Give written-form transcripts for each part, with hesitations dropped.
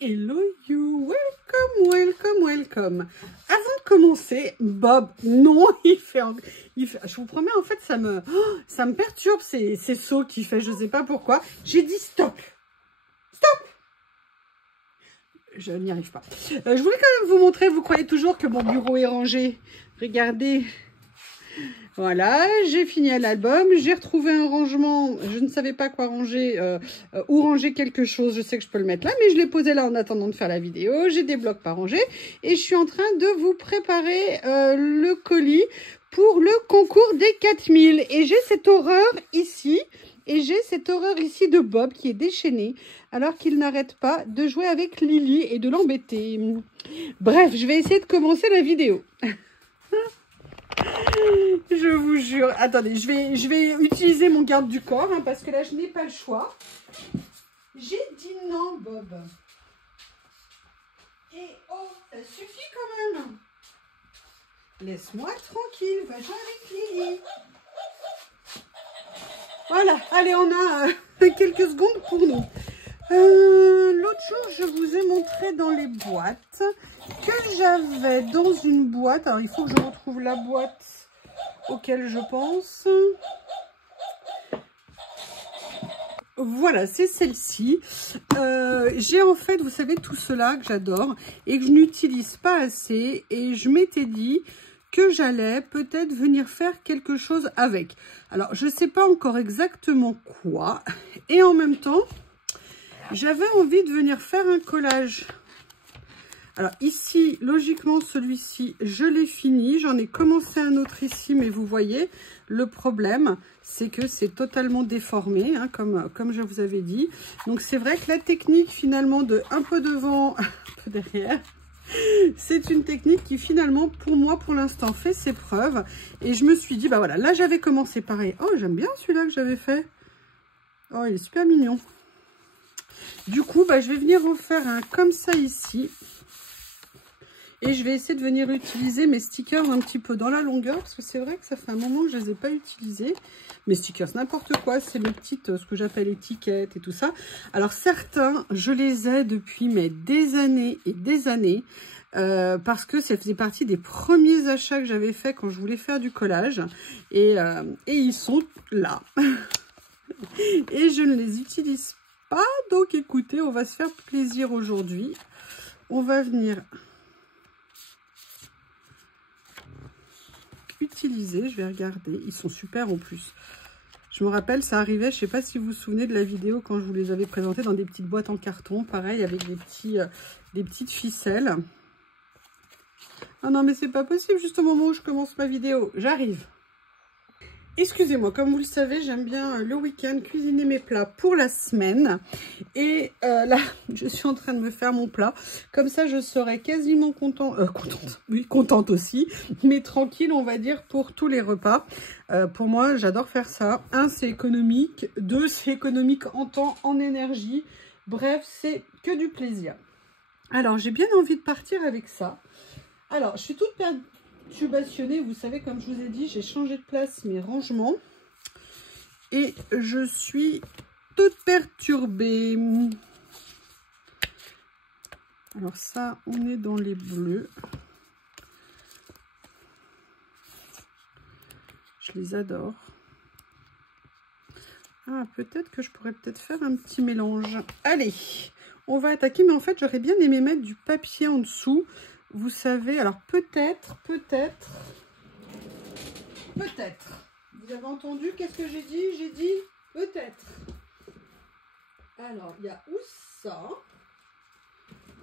Hello you, welcome, welcome, welcome. Avant de commencer, Bob, non, il fait, je vous promets, en fait, ça me perturbe ces sauts qu'il fait, je sais pas pourquoi. J'ai dit stop, stop. Je n'y arrive pas. Je voulais quand même vous montrer, vous croyez toujours que mon bureau est rangé. Regardez. Voilà, j'ai fini l'album, j'ai retrouvé un rangement, je ne savais pas quoi ranger, où ranger quelque chose, je sais que je peux le mettre là, mais je l'ai posé là en attendant de faire la vidéo, j'ai des blocs pas rangés, et je suis en train de vous préparer le colis pour le concours des 4000, et j'ai cette horreur ici, de Bob qui est déchaîné, alors qu'il n'arrête pas de jouer avec Lily et de l'embêter. Bref, je vais essayer de commencer la vidéo. Je vous jure. Attendez, je vais utiliser mon garde du corps, hein, parce que là, je n'ai pas le choix. J'ai dit non, Bob. Et oh, ça suffit quand même. Laisse-moi tranquille, va jouer avec Lily. Voilà, allez, on a quelques secondes pour nous. L'autre jour, je vous ai montré dans les boîtes que j'avais dans une boîte. Alors, il faut que je retrouve la boîte auquel je pense. Voilà, c'est celle-ci. J'ai en fait, vous savez, tout cela que j'adore et que je n'utilise pas assez. Et je m'étais dit que j'allais peut-être venir faire quelque chose avec. Alors, je ne sais pas encore exactement quoi. Et en même temps, j'avais envie de venir faire un collage. Alors ici, logiquement, celui-ci, je l'ai fini. J'en ai commencé un autre ici, mais vous voyez, le problème, c'est que c'est totalement déformé, hein, comme je vous avais dit. Donc c'est vrai que la technique, finalement, de un peu devant, un peu derrière, c'est une technique qui, finalement, pour moi, pour l'instant, fait ses preuves. Et je me suis dit, bah voilà, là, j'avais commencé pareil. Oh, j'aime bien celui-là que j'avais fait. Oh, il est super mignon. Du coup, bah, je vais venir en faire un comme ça ici. Et je vais essayer de venir utiliser mes stickers un petit peu dans la longueur. Parce que c'est vrai que ça fait un moment que je ne les ai pas utilisés. Mes stickers, n'importe quoi. C'est mes petites, ce que j'appelle étiquettes et tout ça. Alors certains, je les ai depuis des années et des années. Parce que ça faisait partie des premiers achats que j'avais fait quand je voulais faire du collage. Et ils sont là. Et je ne les utilise pas. Donc écoutez, on va se faire plaisir aujourd'hui. On va venir utiliser, je vais regarder, ils sont super en plus. Je me rappelle, ça arrivait, je sais pas si vous vous souvenez de la vidéo quand je vous les avais présentés dans des petites boîtes en carton, pareil avec des petites ficelles. Ah non mais c'est pas possible, juste au moment où je commence ma vidéo, j'arrive. Excusez-moi, comme vous le savez, j'aime bien le week-end cuisiner mes plats pour la semaine. Et là, je suis en train de me faire mon plat. Comme ça, je serai quasiment contente aussi, mais tranquille, on va dire, pour tous les repas. Pour moi, j'adore faire ça. 1, c'est économique. 2, c'est économique en temps, en énergie. Bref, c'est que du plaisir. Alors, j'ai bien envie de partir avec ça. Alors, je suis toute perturbationnée, vous savez, comme je vous ai dit, j'ai changé de place mes rangements et je suis toute perturbée. Alors ça, on est dans les bleus. Je les adore. Ah, peut-être que je pourrais faire un petit mélange. Allez, on va attaquer, mais en fait, j'aurais bien aimé mettre du papier en dessous. Vous savez, alors peut-être. Vous avez entendu? Qu'est-ce que j'ai dit? J'ai dit peut-être. Alors, il y a ou ça,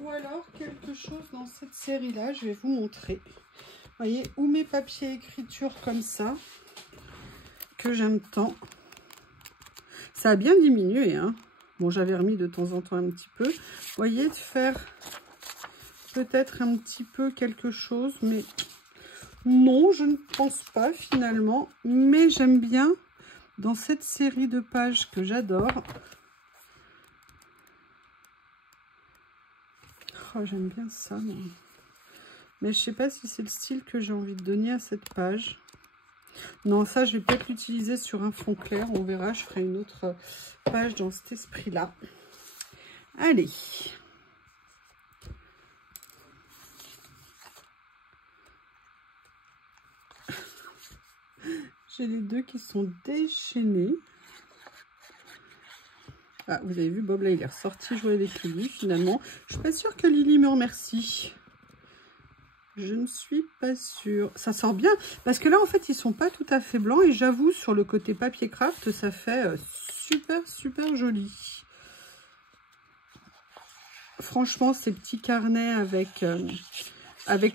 ou alors quelque chose dans cette série-là. Je vais vous montrer. Vous voyez, ou mes papiers écriture comme ça, que j'aime tant. Ça a bien diminué, hein. Bon, j'avais remis de temps en temps un petit peu. Vous voyez, de faire peut-être un petit peu quelque chose, mais non, je ne pense pas finalement. Mais j'aime bien dans cette série de pages que j'adore. Oh, j'aime bien ça, moi. Mais je sais pas si c'est le style que j'ai envie de donner à cette page. Non, ça, je vais peut-être l'utiliser sur un fond clair. On verra, je ferai une autre page dans cet esprit-là. Allez. J'ai les deux qui sont déchaînés. Ah, vous avez vu, Bob, là, il est ressorti jouer avec Lily, finalement. Je suis pas sûre que Lily me remercie. Je ne suis pas sûre. Ça sort bien, parce que là, en fait, ils sont pas tout à fait blancs. Et j'avoue, sur le côté papier craft, ça fait super, super joli. Franchement, ces petits carnets avec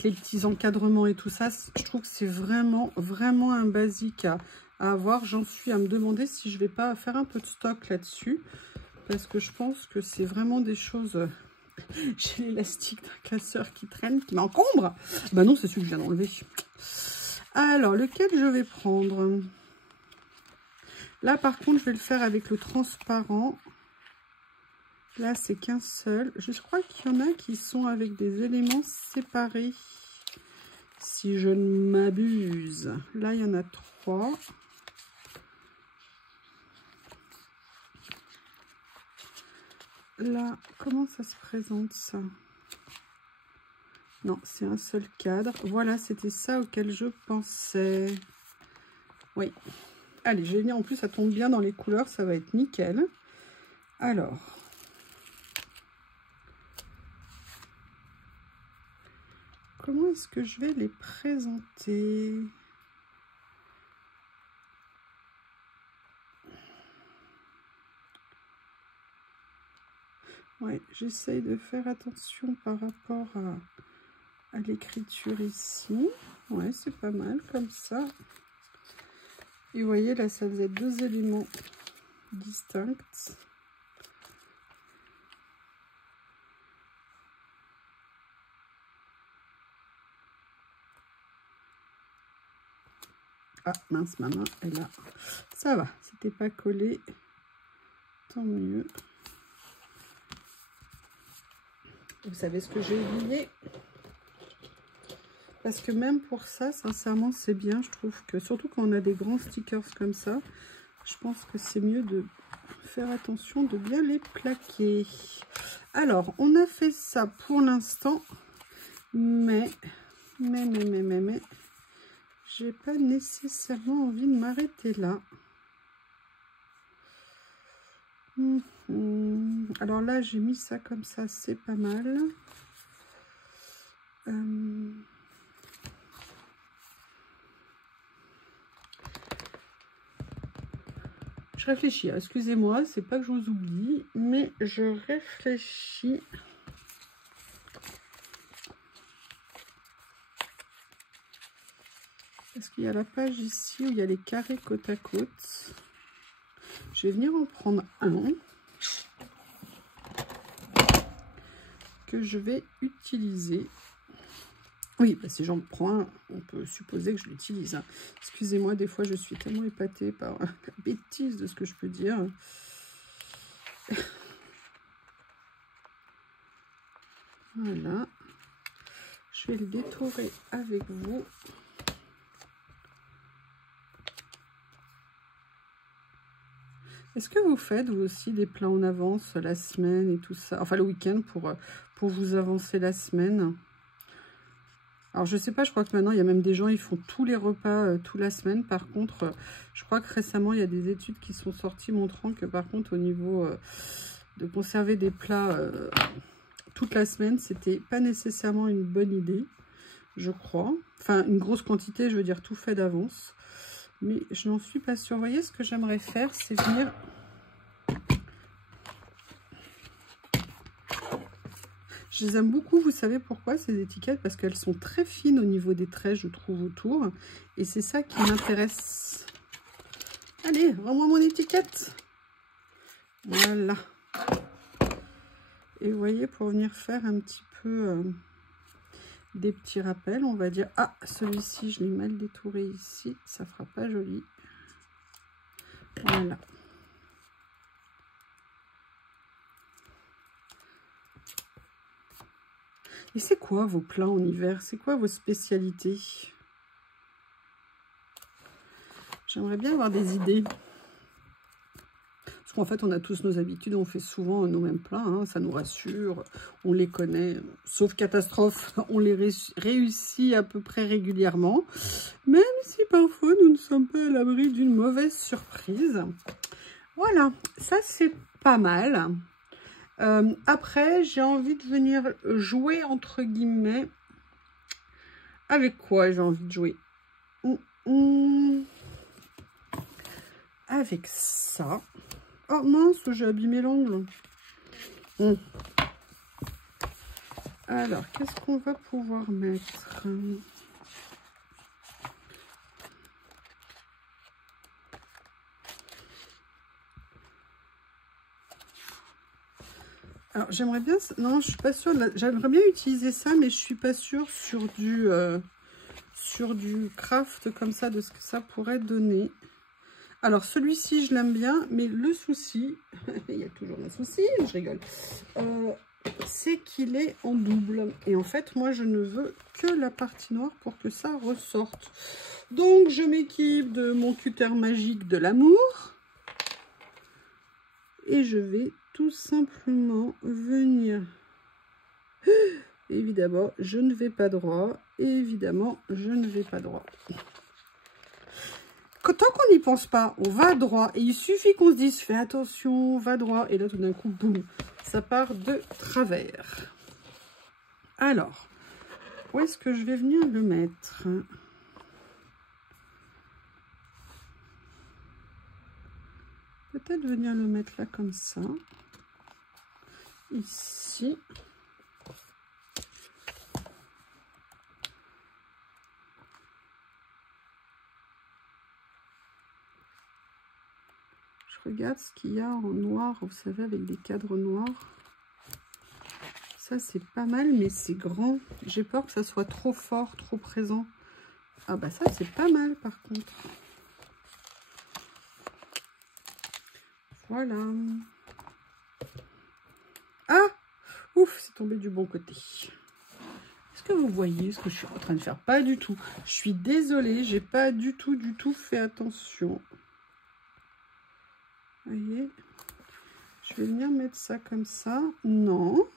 les petits encadrements et tout ça, je trouve que c'est vraiment, vraiment un basique à avoir. J'en suis à me demander si je vais pas faire un peu de stock là-dessus. Parce que je pense que c'est vraiment des choses... J'ai l'élastique d'un classeur qui traîne, qui m'encombre. Bah non, c'est celui que je viens d'enlever. Alors, lequel je vais prendre? Là, par contre, je vais le faire avec le transparent. Là, c'est qu'un seul. Je crois qu'il y en a qui sont avec des éléments séparés. Si je ne m'abuse. Là, il y en a 3. Là, comment ça se présente, ça? Non, c'est un seul cadre. Voilà, c'était ça auquel je pensais. Oui. Allez, je vais venir. En plus, ça tombe bien dans les couleurs. Ça va être nickel. Alors. Comment est-ce que je vais les présenter? Oui, j'essaye de faire attention par rapport à l'écriture ici. Ouais, c'est pas mal comme ça. Et vous voyez, là, ça faisait 2 éléments distincts. Ah, mince, ma main est là. Ça va, c'était pas collé. Tant mieux. Vous savez ce que j'ai oublié? Parce que même pour ça, sincèrement, c'est bien. Je trouve que, surtout quand on a des grands stickers comme ça, je pense que c'est mieux de faire attention de bien les plaquer. Alors, on a fait ça pour l'instant. Mais, j'ai pas nécessairement envie de m'arrêter là. Alors là, j'ai mis ça comme ça, c'est pas mal. Je réfléchis, excusez-moi, c'est pas que je vous oublie, mais je réfléchis. Parce qu'il y a la page ici où il y a les carrés côte à côte. Je vais venir en prendre un que je vais utiliser. Oui, bah si j'en prends un, on peut supposer que je l'utilise. Hein. Excusez-moi, des fois je suis tellement épatée par la bêtise de ce que je peux dire. Voilà. Je vais le détourer avec vous. Est-ce que vous faites vous aussi des plans en avance la semaine et tout ça? Enfin le week-end pour vous avancer la semaine? Alors je sais pas, je crois que maintenant il y a même des gens, ils font tous les repas toute la semaine. Par contre, je crois que récemment il y a des études qui sont sorties montrant que par contre au niveau de conserver des plats toute la semaine, c'était pas nécessairement une bonne idée, je crois. Enfin une grosse quantité, je veux dire tout fait d'avance. Mais je n'en suis pas sûre. Vous voyez, ce que j'aimerais faire, c'est venir... Je les aime beaucoup, vous savez pourquoi, ces étiquettes? Parce qu'elles sont très fines au niveau des traits, je trouve, autour. Et c'est ça qui m'intéresse. Allez, rends-moi mon étiquette. Voilà. Et vous voyez, pour venir faire un petit peu des petits rappels, on va dire... Ah, celui-ci, je l'ai mal détouré ici. Ça fera pas joli. Voilà. Et c'est quoi vos plats en hiver? C'est quoi vos spécialités? J'aimerais bien avoir des idées. Parce qu'en fait, on a tous nos habitudes, on fait souvent nos mêmes plats, hein, ça nous rassure, on les connaît. Sauf catastrophe, on les réussit à peu près régulièrement. Même si parfois, nous ne sommes pas à l'abri d'une mauvaise surprise. Voilà, ça c'est pas mal. Après, j'ai envie de venir jouer, entre guillemets. Avec quoi j'ai envie de jouer? Avec ça. Oh mince, j'ai abîmé l'ongle. Alors, qu'est-ce qu'on va pouvoir mettre? Alors, j'aimerais bien... Non, je suis pas sûre. J'aimerais bien utiliser ça, mais je suis pas sûre sur du craft comme ça, de ce que ça pourrait donner. Alors, celui-ci, je l'aime bien, mais le souci... il y a toujours un souci, je rigole. C'est qu'il est en double. Et en fait, moi, je ne veux que la partie noire pour que ça ressorte. Donc, je m'équipe de mon cutter magique de l'amour. Et je vais tout simplement venir. Évidemment, je ne vais pas droit. Évidemment, je ne vais pas droit. Tant qu'on n'y pense pas, on va droit. Et il suffit qu'on se dise, fais attention, va droit. Et là, tout d'un coup, boum, ça part de travers. Alors, où est-ce que je vais venir le mettre? Peut-être venir le mettre là comme ça. Ici. Je regarde ce qu'il y a en noir, vous savez, avec des cadres noirs. Ça, c'est pas mal, mais c'est grand. J'ai peur que ça soit trop fort, trop présent. Ah bah ça, c'est pas mal, par contre. Voilà. Ah! Ouf, c'est tombé du bon côté. Est-ce que vous voyez ce que je suis en train de faire? Pas du tout. Je suis désolée, j'ai pas du tout fait attention. Vous voyez? Je vais venir mettre ça comme ça. Non.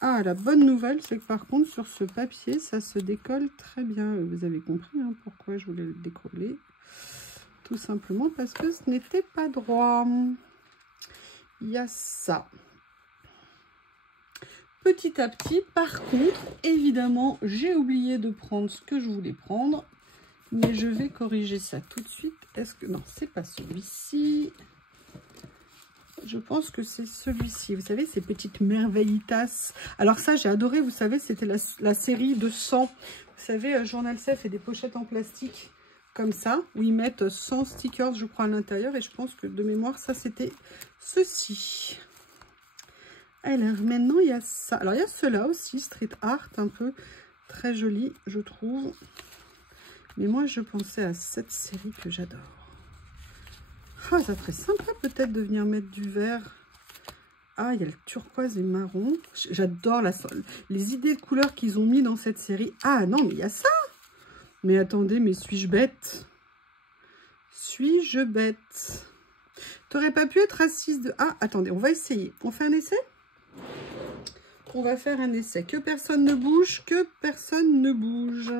Ah, la bonne nouvelle, c'est que par contre, sur ce papier, ça se décolle très bien. Vous avez compris hein, pourquoi je voulais le décoller. Tout simplement parce que ce n'était pas droit. Il y a ça. Petit à petit, par contre, évidemment, j'ai oublié de prendre ce que je voulais prendre. Mais je vais corriger ça tout de suite. Est-ce que... Non, c'est pas celui-ci. Je pense que c'est celui-ci. Vous savez, ces petites merveillitas. Alors ça, j'ai adoré. Vous savez, c'était la série de 100. Vous savez, Journal C fait des pochettes en plastique comme ça, où ils mettent 100 stickers, je crois, à l'intérieur. Et je pense que de mémoire, ça, c'était ceci. Alors, maintenant, il y a ça. Alors, il y a cela aussi, street art, un peu très joli, je trouve. Mais moi, je pensais à cette série que j'adore. Ah, ça serait sympa peut-être de venir mettre du vert. Ah, il y a le turquoise et marron. J'adore les idées de couleurs qu'ils ont mis dans cette série. Ah non, mais il y a ça. Mais attendez, mais suis-je bête? Suis-je bête? T'aurais pas pu être assise de... Ah, attendez, on va essayer. On fait un essai? On va faire un essai. Que personne ne bouge, que personne ne bouge.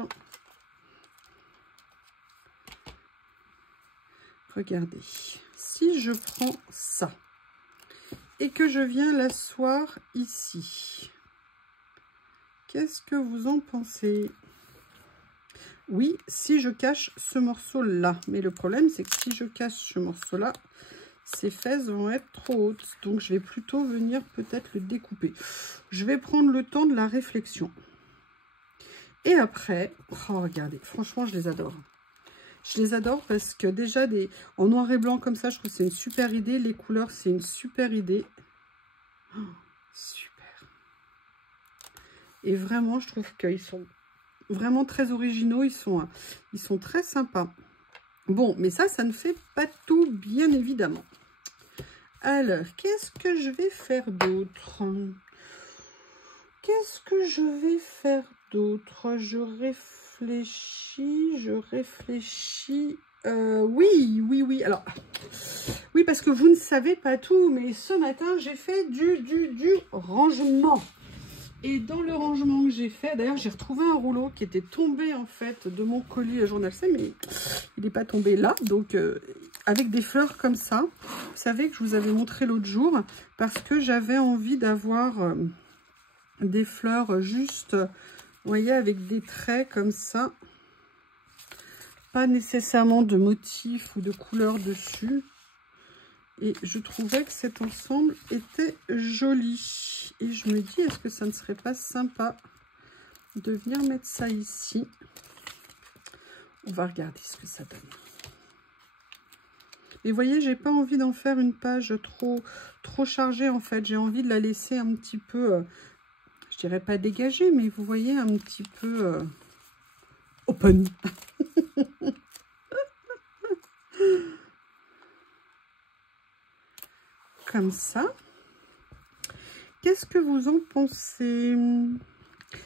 Regardez, si je prends ça et que je viens l'asseoir ici, qu'est-ce que vous en pensez? Oui, si je cache ce morceau-là. Mais le problème, c'est que si je cache ce morceau-là, ses fesses vont être trop hautes. Donc, je vais plutôt venir peut-être le découper. Je vais prendre le temps de la réflexion. Et après, oh, regardez, franchement, je les adore. Je les adore parce que déjà, en noir et blanc comme ça, je trouve que c'est une super idée. Les couleurs, c'est une super idée. Oh, super. Et vraiment, je trouve qu'ils sont vraiment très originaux. Ils sont très sympas. Bon, mais ça ne fait pas tout, bien évidemment. Alors, qu'est-ce que je vais faire d'autre? Qu'est-ce que je vais faire d'autre? Je réfléchis. Oui. Alors, oui, parce que vous ne savez pas tout, mais ce matin, j'ai fait du rangement. Et dans le rangement que j'ai fait, d'ailleurs, j'ai retrouvé un rouleau qui était tombé, en fait, de mon colis Journal C, mais il n'est pas tombé là. Donc, avec des fleurs comme ça. Vous savez que je vous avais montré l'autre jour, parce que j'avais envie d'avoir des fleurs juste, vous voyez, avec des traits comme ça. Pas nécessairement de motifs ou de couleurs dessus. Et je trouvais que cet ensemble était joli. Et je me dis, est-ce que ça ne serait pas sympa de venir mettre ça ici? On va regarder ce que ça donne. Et vous voyez, j'ai pas envie d'en faire une page trop chargée en fait. J'ai envie de la laisser un petit peu, je dirais pas dégagée, mais vous voyez, un petit peu open. Comme ça. Qu'est-ce que vous en pensez?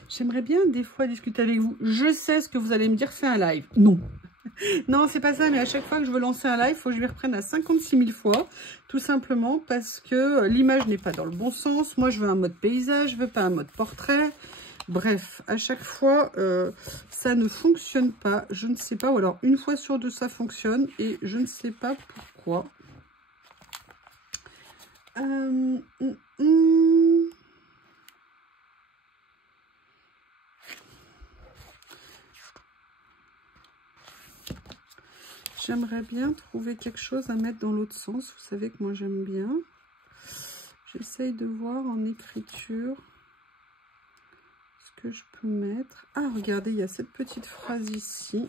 J'aimerais bien des fois discuter avec vous. Je sais ce que vous allez me dire, fais un live. Non. Non, c'est pas ça, mais à chaque fois que je veux lancer un live, il faut que je m'y reprenne à 56 000 fois. Tout simplement parce que l'image n'est pas dans le bon sens. Moi, je veux un mode paysage, je veux pas un mode portrait. Bref, à chaque fois, ça ne fonctionne pas. Je ne sais pas, ou alors une fois sur deux, ça fonctionne et je ne sais pas pourquoi. J'aimerais bien trouver quelque chose à mettre dans l'autre sens. Vous savez que moi j'aime bien. J'essaye de voir en écriture ce que je peux mettre. Ah, regardez, il y a cette petite phrase ici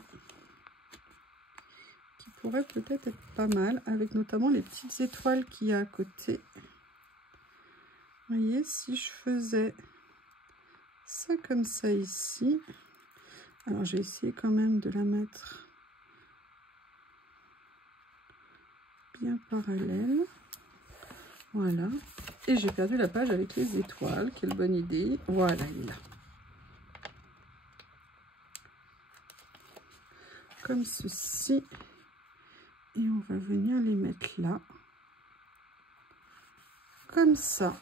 qui pourrait peut-être être pas mal, avec notamment les petites étoiles qu'il y a à côté. Vous voyez, si je faisais ça comme ça ici, alors j'ai essayé quand même de la mettre bien parallèle. Voilà. Et j'ai perdu la page avec les étoiles. Quelle bonne idée. Voilà, il est là. Comme ceci. Et on va venir les mettre là. Comme ça.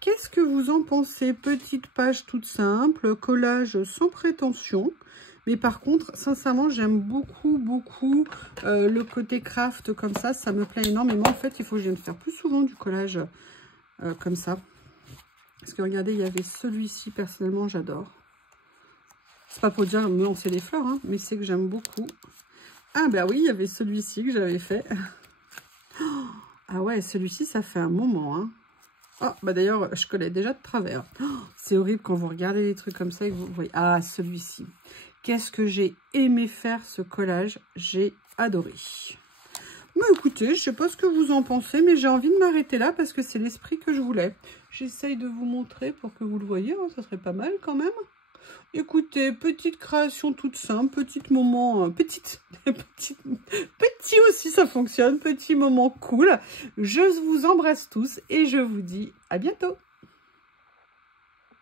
Qu'est-ce que vous en pensez? Petite page toute simple, collage sans prétention. Mais par contre, sincèrement, j'aime beaucoup le côté craft comme ça. Ça me plaît énormément. En fait, il faut que je vienne faire plus souvent du collage comme ça. Parce que regardez, il y avait celui-ci, personnellement, j'adore. C'est pas pour dire me lancer des fleurs, hein, mais c'est que j'aime beaucoup. Ah bah oui, il y avait celui-ci que j'avais fait. Ah ouais, celui-ci, ça fait un moment, hein. Oh, bah d'ailleurs, je connais déjà de travers. Oh, c'est horrible quand vous regardez des trucs comme ça et que vous voyez. Ah, celui-ci. Qu'est-ce que j'ai aimé faire ce collage. J'ai adoré. Mais écoutez, je ne sais pas ce que vous en pensez, mais j'ai envie de m'arrêter là parce que c'est l'esprit que je voulais. J'essaye de vous montrer pour que vous le voyez. Hein, ça serait pas mal quand même. Écoutez, petite création toute simple, petit moment, petit aussi ça fonctionne, petit moment cool. Je vous embrasse tous et je vous dis à bientôt.